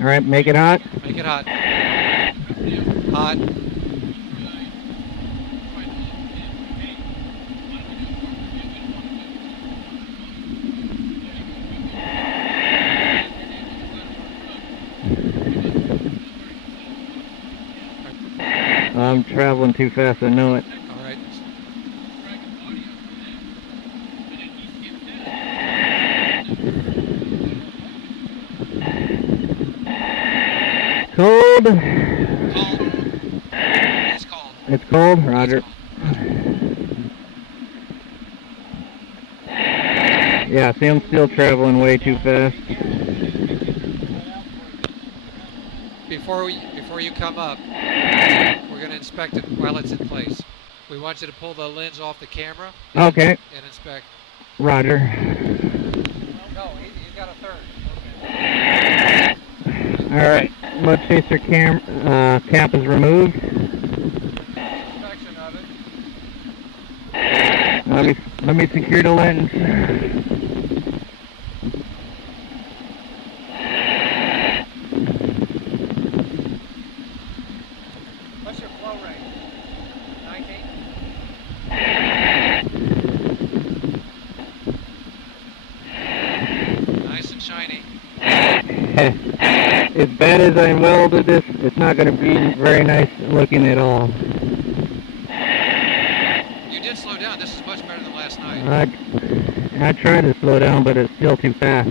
All right, make it hot. Make it hot. Hot. I'm traveling too fast, I know it. All right. Cold. Cold. It's cold. It's cold, Roger. It's cold. Yeah, see, I'm still traveling way too fast. Before you come up, we're going to inspect it while it's in place. We want you to pull the lens off the camera. Okay. And inspect. Roger. No, he's got a third. Okay. All right. Mud chaser cap is removed. Inspection of it. Let me secure the lens. What's your flow rate? 19? Nice and shiny. As bad as I welded this, it's not going to be very nice looking at all. You did slow down. This is much better than last night. I tried to slow down, but it's still too fast.